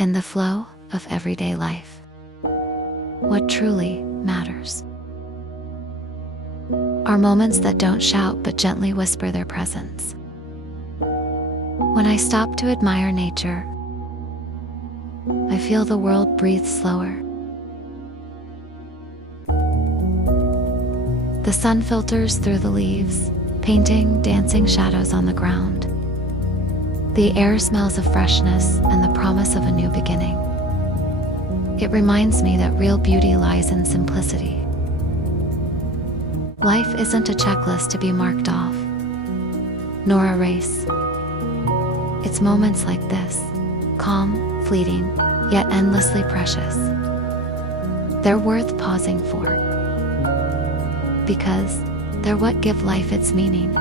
in the flow of everyday life. What truly matters are moments that don't shout but gently whisper their presence. When I stop to admire nature, I feel the world breathe slower. The sun filters through the leaves, painting dancing shadows on the ground. The air smells of freshness and the promise of a new beginning. It reminds me that real beauty lies in simplicity. Life isn't a checklist to be marked off, nor a race. It's moments like this, calm, fleeting, yet endlessly precious. They're worth pausing for, because they're what give life its meaning.